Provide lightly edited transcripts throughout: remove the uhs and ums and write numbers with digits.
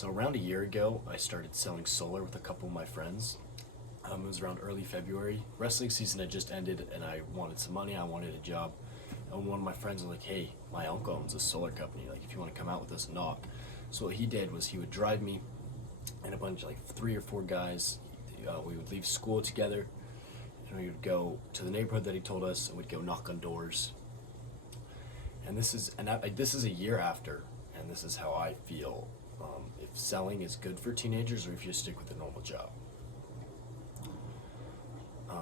So around a year ago, I started selling solar with a couple of my friends. It was around early February. Wrestling season had just ended, and I wanted some money. I wanted a job. And one of my friends was like, "Hey, my uncle owns a solar company. Like, if you want to come out with us, knock." So what he did was he would drive me and a bunch, like 3 or 4 guys. We would leave school together, and we would go to the neighborhood that he told us, and we'd go knock on doors. And this is a year after, and this is how I feel. If selling is good for teenagers, or if you stick with a normal job.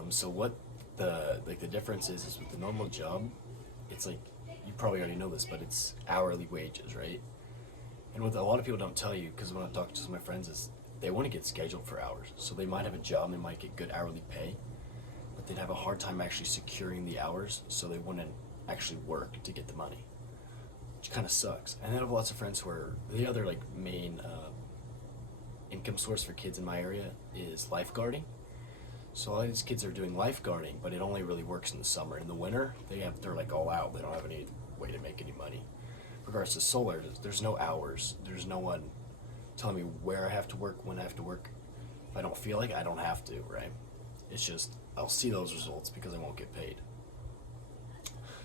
So what the difference is with the normal job, it's like, you probably already know this, but it's hourly wages, right? And what a lot of people don't tell you, because when I talk to my friends, is they want to get scheduled for hours. So they might have a job, they might get good hourly pay, but they'd have a hard time actually securing the hours, so they wouldn't actually work to get the money, which kind of sucks. And then I have lots of friends who are, the other like main income source for kids in my area is lifeguarding. So all these kids are doing lifeguarding, but it only really works in the summer. In the winter, they're like all out. They don't have any way to make any money. In regards to solar, there's no hours. There's no one telling me where I have to work, when I have to work. If I don't feel like it, I don't have to, right? It's just, I'll see those results because I won't get paid.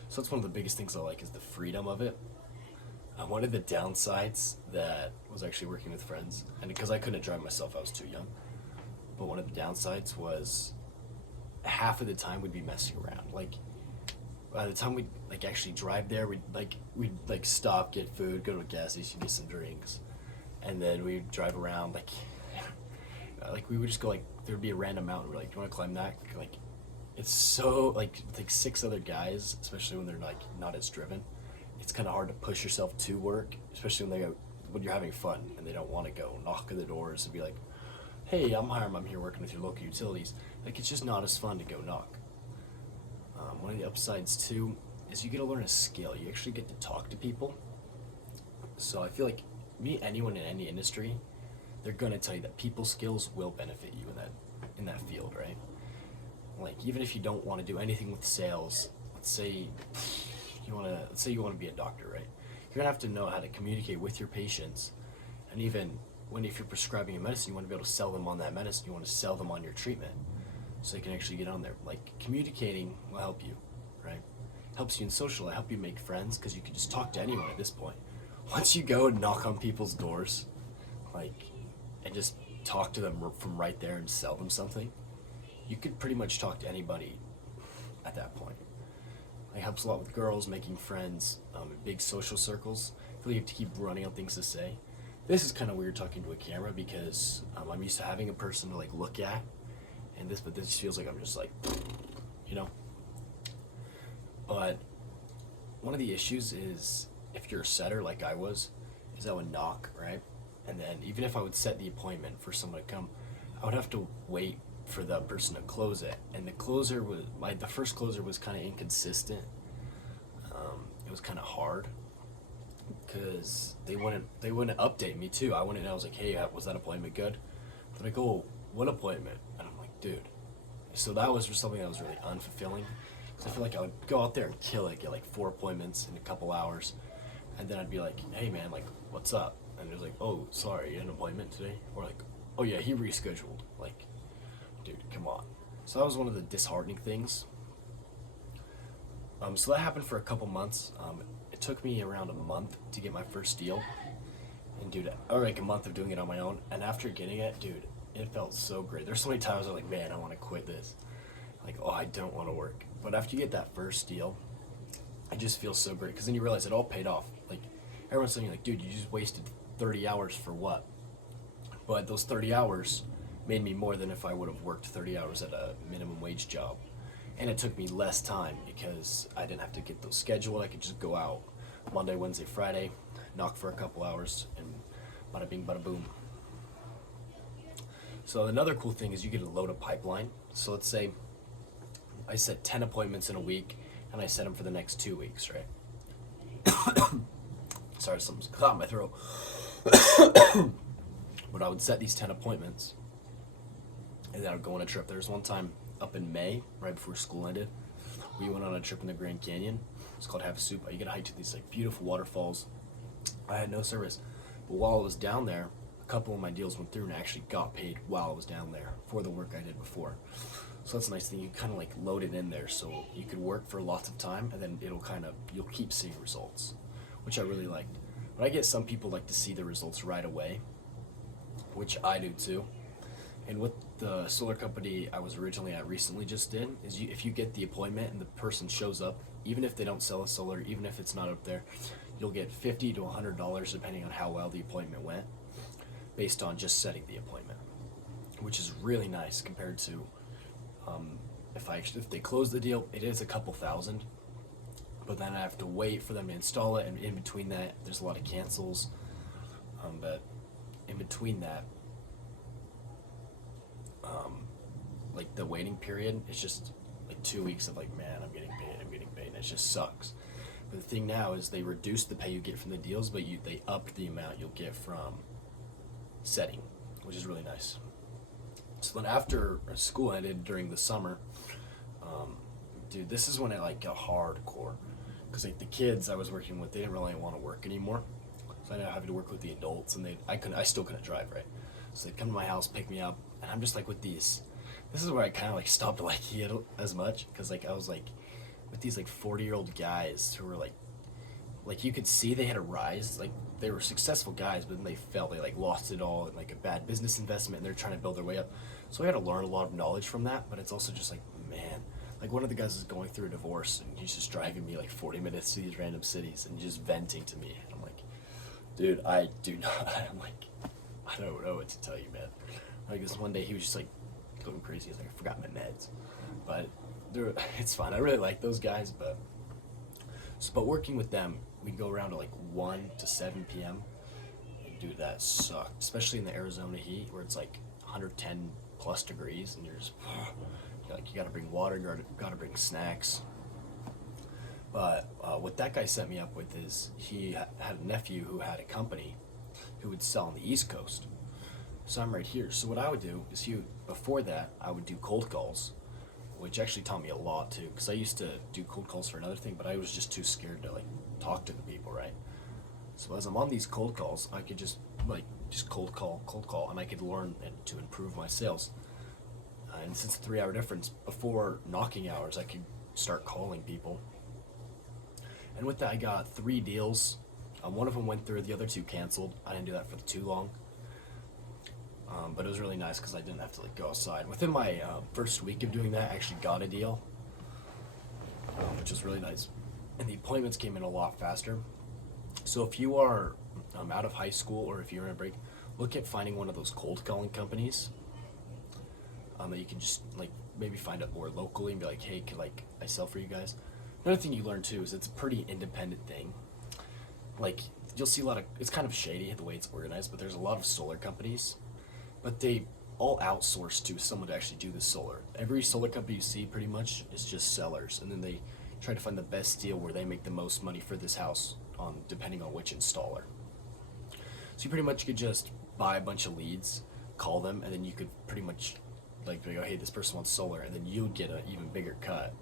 So that's one of the biggest things I like, is the freedom of it. One of the downsides that was actually working with friends, and because I couldn't drive myself, I was too young. But one of the downsides was half of the time we'd be messing around. Like, by the time we'd like actually drive there, we'd stop, get food, go to a gas station, get some drinks, and then we'd drive around. Like we would just go, like, there'd be a random mountain. We're like, "You want to climb that?" Like, it's so like 6 other guys, especially when they're like not as driven. It's kind of hard to push yourself to work, especially when you're having fun and they don't want to go knock on the doors and be like, "Hey, I'm Hiram. I'm here working with your local utilities." Like, it's just not as fun to go knock. One of the upsides too is you get to learn a skill. You actually get to talk to people. So I feel like meet anyone in any industry, they're gonna tell you that people skills will benefit you in that field, right? Like, even if you don't want to do anything with sales, let's say you want to be a doctor, right? You're gonna have to know how to communicate with your patients, and even if you're prescribing a medicine, you want to be able to sell them on that medicine. You want to sell them on your treatment, so they can actually get on there. Like, communicating will help you, right? Helps you in social. It help you make friends, because you can just talk to anyone at this point. Once you go and knock on people's doors, like, and just talk to them from right there and sell them something, you could pretty much talk to anybody at that point. It helps a lot with girls, making friends, in big social circles. I feel like you have to keep running out things to say. This is kind of weird talking to a camera, because I'm used to having a person to like look at, but this feels like I'm just like, you know. But one of the issues is, if you're a setter like I was, is I would knock, right? And then even if I would set the appointment for someone to come, I would have to wait for the person to close it. And the first closer was kind of inconsistent. It was kind of hard, because they wouldn't update me too. I wouldn't know. I was like, "Hey, was that appointment good?" They're like, "Oh, what appointment?" And I'm like, "Dude." So that was just something that was really unfulfilling, because I feel like I would go out there and kill it, get like 4 appointments in a couple hours, and then I'd be like, "Hey man, like, what's up?" And it was like, "Oh, sorry, you had an appointment today?" Or like, "Oh yeah, he rescheduled." Like, dude, come on. So that was one of the disheartening things. So that happened for a couple months. It took me around a month to get my first deal, and dude, or like a month of doing it on my own. And after getting it, dude, it felt so great. There's so many times I'm like, "Man, I want to quit this." Like, "Oh, I don't want to work." But after you get that first deal, it just feels so great, because then you realize it all paid off. Like, everyone's saying, like, "Dude, you just wasted 30 hours for what?" But those 30 hours made me more than if I would have worked 30 hours at a minimum wage job. And it took me less time, because I didn't have to get those scheduled. I could just go out Monday, Wednesday, Friday, knock for a couple hours, and bada bing, bada boom. So another cool thing is you get to load a pipeline. So let's say I set 10 appointments in a week, and I set them for the next 2 weeks, right? Sorry, something's caught in my throat. But I would set these 10 appointments, and then I would go on a trip. There was one time up in May, right before school ended, we went on a trip in the Grand Canyon. It's called Have Soup. You get to hike to these like beautiful waterfalls. I had no service, but while I was down there, a couple of my deals went through and I actually got paid while I was down there for the work I did before. So that's a nice thing. You kind of like load it in there so you could work for lots of time and then you'll keep seeing results, which I really liked. But I get some people like to see the results right away, which I do too. And what the solar company I was originally at recently just did is if you get the appointment and the person shows up, even if they don't sell a solar, even if it's not up there, you'll get $50 to $100 depending on how well the appointment went, based on just setting the appointment, which is really nice compared to if they close the deal, it is a couple thousand, but then I have to wait for them to install it, and in between that, there's a lot of cancels. But in between that, like the waiting period, it's just like 2 weeks of like, man, I'm getting paid, and it just sucks. But the thing now is they reduce the pay you get from the deals, but they up the amount you'll get from setting, which is really nice. So then after school ended during the summer, dude, this is when it like got hardcore, because like the kids I was working with, they didn't really want to work anymore, so I ended up having to work with the adults, and I still couldn't drive, right? So they'd come to my house, pick me up, and I'm just like with these. This is where I kind of like stopped liking it as much, because like I was like with these like 40-year-old guys who were like you could see they had a rise, like they were successful guys, but then they fell, they like lost it all in like a bad business investment, and they're trying to build their way up. So I had to learn a lot of knowledge from that, but it's also just like, man, like one of the guys is going through a divorce, and he's just driving me like 40 minutes to these random cities and just venting to me. And I'm like, dude, I do not, I'm like, I don't know what to tell you, man. Like this one day he was just like going crazy. He's like, I forgot my meds, but it's fine. I really like those guys, but working with them, we'd go around to like 1 to 7 p.m. And dude, that sucked, especially in the Arizona heat where it's like 110 plus degrees, and you're just like, you gotta bring water, you gotta bring snacks. But what that guy set me up with is he had a nephew who had a company who would sell on the East Coast. So I'm right here. So what I would do is before that, I would do cold calls, which actually taught me a lot too, because I used to do cold calls for another thing, but I was just too scared to like talk to the people, right? So as I'm on these cold calls, I could just cold call, and I could learn to improve my sales. And since the 3-hour difference, before knocking hours, I could start calling people. And with that, I got 3 deals. One of them went through, the other 2 canceled. I didn't do that for too long. But it was really nice because I didn't have to like go outside. Within my first week of doing that, I actually got a deal, which was really nice. And the appointments came in a lot faster. So if you are out of high school, or if you're in a break, look at finding one of those cold calling companies that you can just like maybe find out more locally and be like, hey, could like I sell for you guys? Another thing you learn too is it's a pretty independent thing. Like you'll see a lot of, it's kind of shady the way it's organized, but there's a lot of solar companies, but they all outsource to someone to actually do the solar. Every solar company you see pretty much is just sellers, and then they try to find the best deal where they make the most money for this house depending on which installer. So you pretty much could just buy a bunch of leads, call them, and then you could pretty much like go, hey, this person wants solar, and then you'd get an even bigger cut.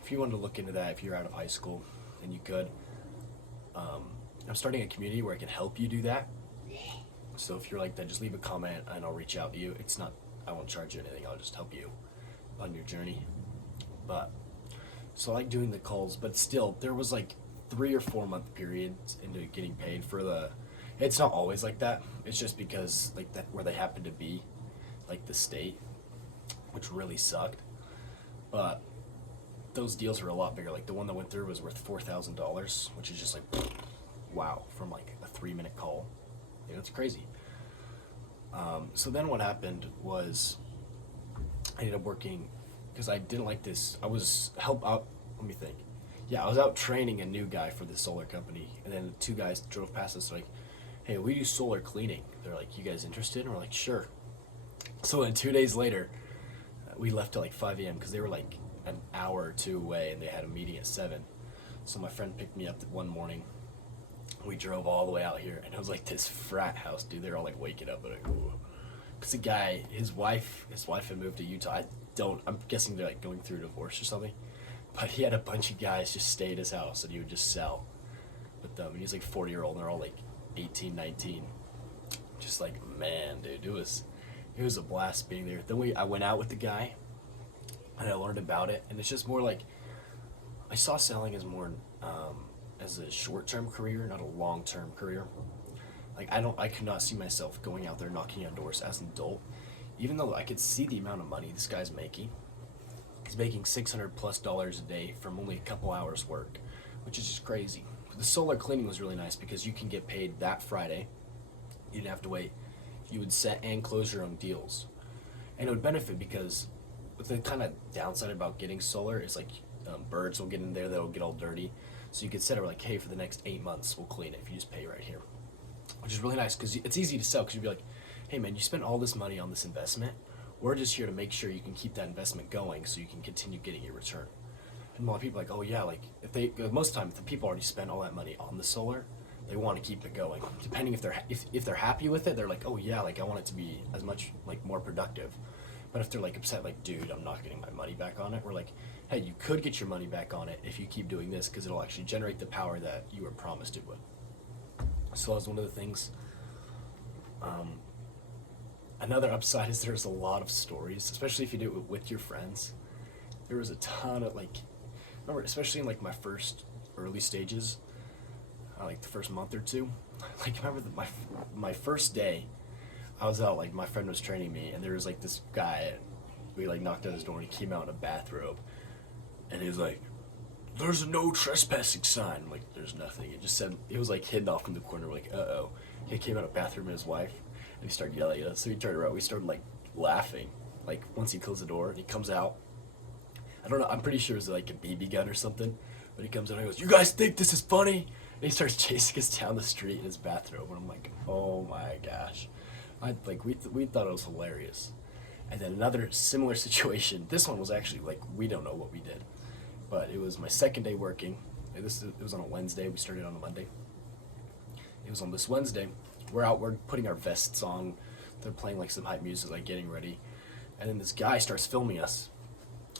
If you wanted to look into that, if you're out of high school, then you could. I'm starting a community where I can help you do that. So if you're like that, just leave a comment and I'll reach out to you. I won't charge you anything, I'll just help you on your journey. But, so I like doing the calls, but still, there was like 3 or 4 month periods into getting paid for it's not always like that. It's just because like that where they happen to be, like the state, which really sucked. But those deals were a lot bigger. Like the one that went through was worth $4,000, which is just like, wow, from like a 3-minute call. It's crazy. So then what happened was I ended up working, because I didn't like this. I was let me think. Yeah, I was out training a new guy for this solar company, and then 2 guys drove past us like, hey, we do solar cleaning. They're like, you guys interested? And we're like, sure. So then 2 days later, we left at like 5 a.m. because they were like an hour or 2 away, and they had a meeting at 7. So my friend picked me up one morning. We drove all the way out here, and it was like this frat house, dude. They're all like waking up, but like, ooh. Cause the guy, his wife had moved to Utah. I'm guessing they're like going through a divorce or something. But he had a bunch of guys just stay at his house, and he would just sell with them. And he's like 40-year-old, and they're all like 18, 19. just like, man, dude, it was a blast being there. Then I went out with the guy, and I learned about it, and it's just more like I saw selling as more as a short-term career, not a long-term career. Like I could not see myself going out there knocking on doors as an adult, even though I could see the amount of money this guy's making. He's making $600+ a day from only a couple hours work, which is just crazy. The solar cleaning was really nice because you can get paid that Friday. You didn't have to wait. You would set and close your own deals, and it would benefit because the kind of downside about getting solar is like birds will get in there that'll get all dirty. So you could set it like, hey, for the next 8 months we'll clean it if you just pay right here, which is really nice because it's easy to sell because you'd be like, hey man, you spent all this money on this investment. We're just here to make sure you can keep that investment going so you can continue getting your return. And a lot of people are like, oh yeah, like most of the time if the people already spent all that money on the solar, they want to keep it going. Depending if they're happy with it, they're like, oh yeah, like I want it to be as much like more productive. But if they're like upset, like, dude, I'm not getting my money back on it, we're like, hey, you could get your money back on it if you keep doing this because it'll actually generate the power that you were promised it would. So that was one of the things. Another upside is there's a lot of stories, especially if you do it with your friends. There was a ton of remember, especially in like my first early stages, like the first month or two. Like I remember my first day, I was out, like my friend was training me, and there was like this guy. We like knocked on his door, and he came out in a bathrobe, and he was like, "There's a no trespassing sign." I'm like, "There's nothing." It just said it was like hidden off in the corner. We're like, "Uh-oh." He came out of the bathroom with his wife, and he started yelling at us. So he turned around. We started like laughing. Like once he closed the door, and he comes out. I don't know. I'm pretty sure it was like a BB gun or something. But he comes out and he goes, "You guys think this is funny?" And he starts chasing us down the street in his bathrobe, and I'm like, "Oh my gosh!" We thought it was hilarious. And then another similar situation. This one was actually like we don't know what we did, but it was my second day working. It was on a Wednesday. We started on a Monday. It was on this Wednesday. We're putting our vests on. They're playing like some hype music, like getting ready, and then this guy starts filming us,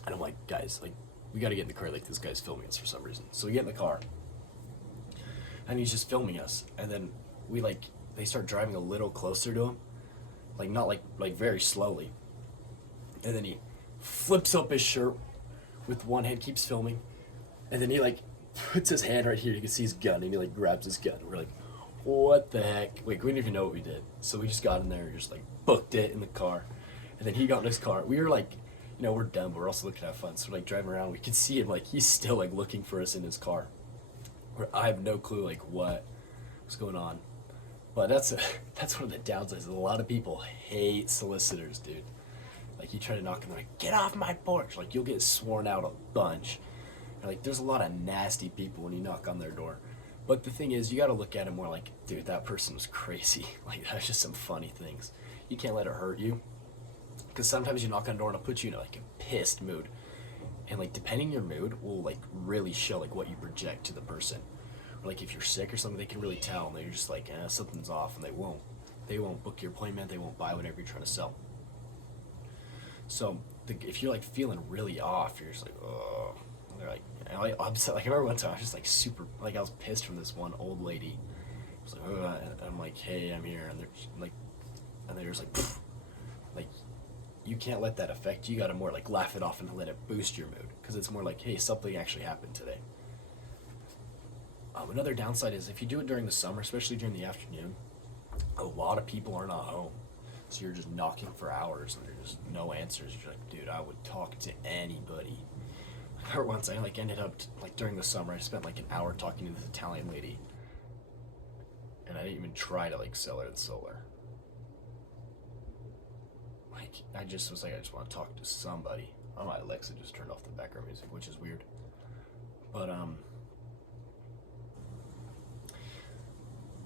and I'm like, guys, like we got to get in the car. Like this guy's filming us for some reason. So we get in the car, and he's just filming us, and then they start driving a little closer to him, like not like very slowly. And then he flips up his shirt with one hand, keeps filming, and then he like puts his hand right here. You can see his gun, and he like grabs his gun. We're like, what the heck? Like we didn't even know what we did. So we just got in there and just like booked it in the car. And then he got in his car. We were like, we're dumb, but we're also looking to have fun. So we're like driving around. We could see him like he's still like looking for us in his car. Where I have no clue like what's going on. But that's one of the downsides. A lot of people hate solicitors, dude. Like you try to knock on them, like, get off my porch. Like you'll get sworn out a bunch. And, like there's a lot of nasty people when you knock on their door. But the thing is, you got to look at it more like, dude, that person was crazy. Like that's just some funny things. You can't let it hurt you. Because sometimes you knock on a door and it'll put you in like a pissed mood. And like depending on your mood will like really show like what you project to the person. Or like if you're sick or something, they can really tell, and they're just like, something's off, and they won't book your appointment, they won't buy whatever you're trying to sell. So if you're like feeling really off, you're just like, oh, they're like, I'm upset. Like I remember one time I was just like super, like I was pissed from this one old lady. I was like, oh, and I'm like, hey, I'm here, and they're like, and they're just like, pfft. Like you can't let that affect you. You got to more like laugh it off and let it boost your mood, because it's more like, hey, something actually happened today. Another downside is if you do it during the summer, especially during the afternoon, a lot of people are not home. So you're just knocking for hours and there's just no answers. You're like, dude, I would talk to anybody. I remember once I like ended up like during the summer, I spent like an hour talking to this Italian lady, and I didn't even try to like sell her the solar. Like I just was like, I just want to talk to somebody. Oh, my Alexa just turned off the background music, which is weird. But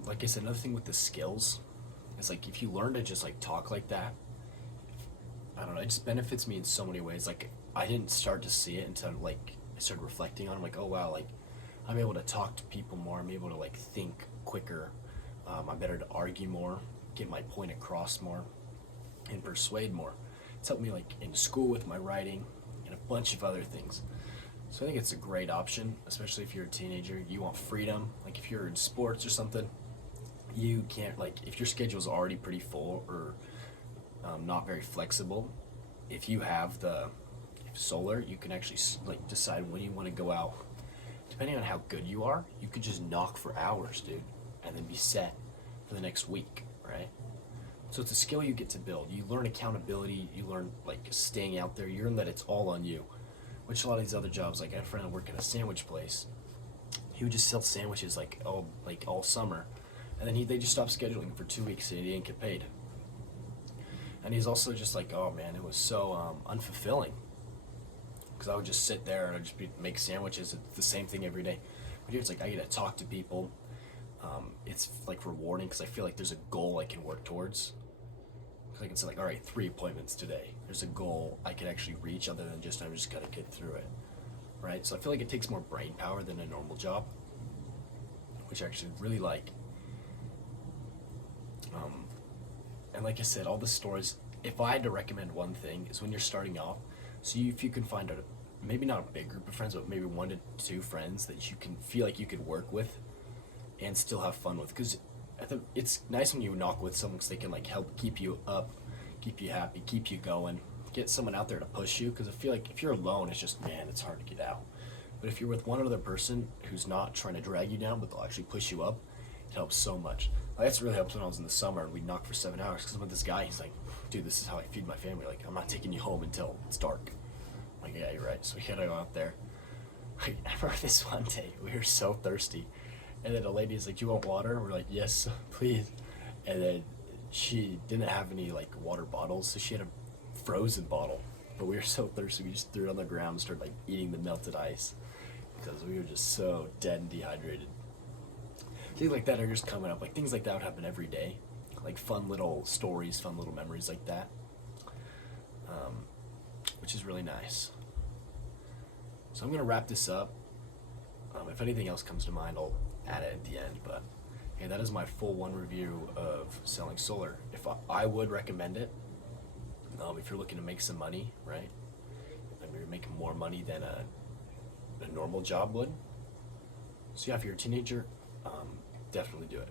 like I said, another thing with the skills is like if you learn to just like talk like that, I don't know, it just benefits me in so many ways. Like I didn't start to see it until like I started reflecting on it. I'm like, oh wow, like I'm able to talk to people more. I'm able to like think quicker. I'm better to argue more, get my point across more, and persuade more. It's helped me like in school with my writing and a bunch of other things. So I think it's a great option, especially if you're a teenager. You want freedom. Like if you're in sports or something, you can't, like, if your schedule's already pretty full or not very flexible, if you have the solar, you can actually like decide when you want to go out. Depending on how good you are, you could just knock for hours, dude, and then be set for the next week, right? So it's a skill you get to build. You learn accountability. You learn like staying out there. You learn that it's all on you, which a lot of these other jobs, like I had a friend working at a sandwich place. He would just sell sandwiches like all summer, and then they just stopped scheduling for 2 weeks and he didn't get paid. And he's also just like, oh man, it was so unfulfilling because I would just sit there and I'd just make sandwiches. It's the same thing every day. But here it's like I get to talk to people. It's like rewarding because I feel like there's a goal I can work towards. Because I can say like, all right, 3 appointments today. There's a goal I can actually reach other than just I'm just gotta get through it, right? So I feel like it takes more brain power than a normal job, which I actually really like. And like I said, all the stores. If I had to recommend one thing, is when you're starting off. So if you can find maybe not a big group of friends, but maybe 1 to 2 friends that you can feel like you could work with and still have fun with. Because it's nice when you knock with someone because they can like help keep you up, keep you happy, keep you going. Get someone out there to push you. Because I feel like if you're alone, it's just man, it's hard to get out. But if you're with one other person who's not trying to drag you down, but they'll actually push you up, it helps so much. Like, that's really helped when I was in the summer and we'd knock for 7 hours. Because with this guy, he's like, dude, this is how I feed my family. Like, I'm not taking you home until it's dark. I'm like, yeah, you're right. So we gotta go out there. Like, I remember this one day, we were so thirsty. And then a lady is like, do you want water? We're like, yes, please. And then she didn't have any like water bottles, so she had a frozen bottle. But we were so thirsty, we just threw it on the ground and started like eating the melted ice because we were just so dead and dehydrated. Things like that are just coming up. Like things like that would happen every day. Like fun little stories, fun little memories like that. Which is really nice. So I'm gonna wrap this up. If anything else comes to mind, I'll add it at the end. But yeah, that is my full one review of selling solar. If I would recommend it, if you're looking to make some money, right? I mean, you're making more money than a normal job would. So yeah, if you're a teenager, definitely do it.